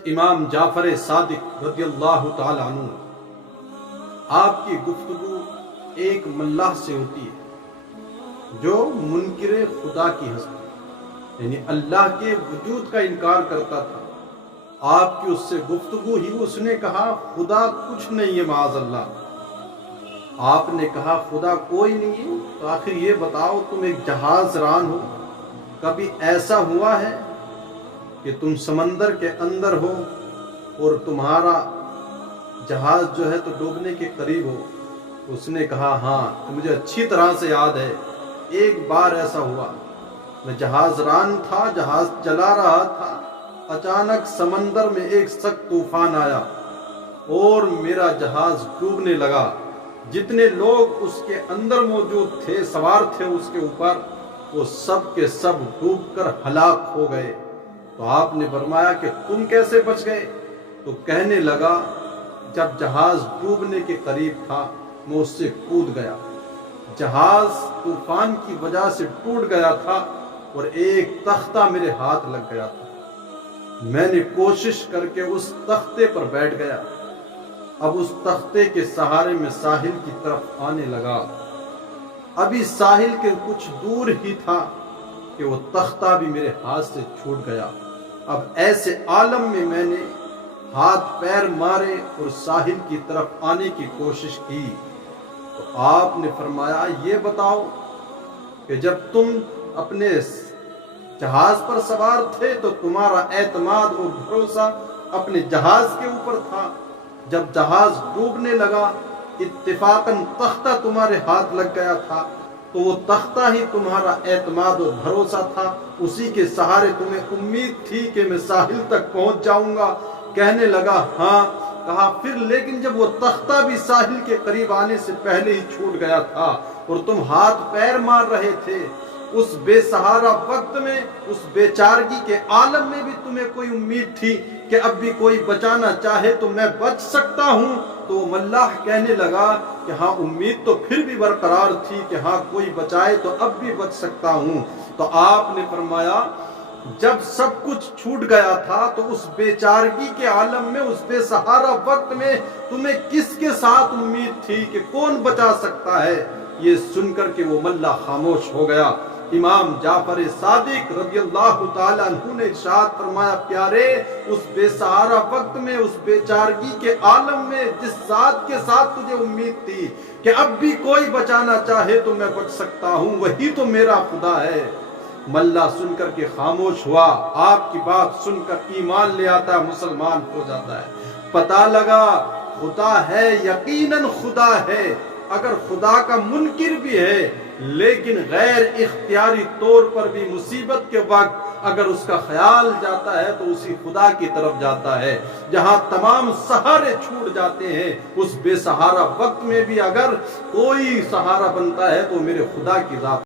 حضرت امام جعفر صادق رضی اللہ تعالی عنہ، آپ کی گفتگو ایک ملاح سے ہوتی ہے جو منکر خدا کی ہستی، یعنی اللہ کے وجود کا انکار کرتا تھا۔ آپ کی اس سے گفتگو ہی اس نے کہا خدا کچھ نہیں ہے معاذ اللہ۔ آپ نے کہا خدا کوئی نہیں ہے تو آخر یہ بتاؤ تم ایک جہاز ران ہو، کبھی ایسا ہوا ہے کہ تم سمندر کے اندر ہو اور تمہارا جہاز جو ہے تو ڈوبنے کے قریب ہو؟ اس نے کہا ہاں، تو مجھے اچھی طرح سے یاد ہے، ایک بار ایسا ہوا، میں جہاز ران تھا، جہاز چلا رہا تھا، اچانک سمندر میں ایک سخت طوفان آیا اور میرا جہاز ڈوبنے لگا۔ جتنے لوگ اس کے اندر موجود تھے، سوار تھے اس کے اوپر، وہ سب کے سب ڈوب کر ہلاک ہو گئے۔ تو آپ نے فرمایا کہ تم کیسے بچ گئے؟ تو کہنے لگا جب جہاز ڈوبنے کے قریب تھا میں اس سے کود گیا، جہاز طوفان کی وجہ سے ٹوٹ گیا تھا اور ایک تختہ میرے ہاتھ لگ گیا تھا، میں نے کوشش کر کے اس تختے پر بیٹھ گیا، اب اس تختے کے سہارے میں ساحل کی طرف آنے لگا، ابھی ساحل کے کچھ دور ہی تھا کہ وہ تختہ بھی میرے ہاتھ سے چھوٹ گیا۔ اب ایسے عالم میں نے ہاتھ پیر مارے اور ساحل کی طرف آنے کی کوشش کی۔ تو آپ نے فرمایا یہ بتاؤ کہ جب تم اپنے جہاز پر سوار تھے تو تمہارا اعتماد اور بھروسہ اپنے جہاز کے اوپر تھا، جب جہاز ڈوبنے لگا اتفاقاً تختہ تمہارے ہاتھ لگ گیا تھا، تو وہ تختہ ہی تمہارا اعتماد اور بھروسہ تھا، اسی کے سہارے تمہیں امید تھی کہ میں ساحل تک پہنچ جاؤں گا؟ کہنے لگا ہاں۔ کہا پھر لیکن جب وہ تختہ بھی ساحل کے قریب آنے سے پہلے ہی چھوٹ گیا تھا اور تم ہاتھ پیر مار رہے تھے، اس بے سہارا وقت میں، اس بے چارگی کے عالم میں بھی تمہیں کوئی امید تھی کہ اب بھی کوئی بچانا چاہے تو میں بچ سکتا ہوں؟ تو وہ ملاح کہنے لگا کہ ہاں امید تو پھر بھی برقرار تھی کہ ہاں کوئی بچائے تو اب بھی بچ سکتا ہوں۔ تو آپ نے فرمایا جب سب کچھ چھوٹ گیا تھا تو اس بے چارگی کے عالم میں، اس بے سہارا وقت میں تمہیں کس کے ساتھ امید تھی کہ کون بچا سکتا ہے؟ یہ سن کر کے وہ ملاح خاموش ہو گیا۔ امام جعفر صادق رضی اللہ تعالیٰ عنہ نے ارشاد فرمایا پیارے، اس بے سہارا وقت میں، اس بے چارگی کے عالم میں جس ذات کے ساتھ تجھے امید تھی کہ اب بھی کوئی بچانا چاہے تو میں بچ سکتا ہوں، وہی تو میرا خدا ہے۔ ملا سن کر کے خاموش ہوا، آپ کی بات سن کر ایمان لے آتا ہے، مسلمان ہو جاتا ہے۔ پتہ لگا خدا ہے، یقیناً خدا ہے، اگر خدا کا منکر بھی ہے لیکن غیر اختیاری طور پر بھی مصیبت کے وقت اگر اس کا خیال جاتا ہے تو اسی خدا کی طرف جاتا ہے۔ جہاں تمام سہارے چھوٹ جاتے ہیں، اس بے سہارا وقت میں بھی اگر کوئی سہارا بنتا ہے تو میرے خدا کی ذات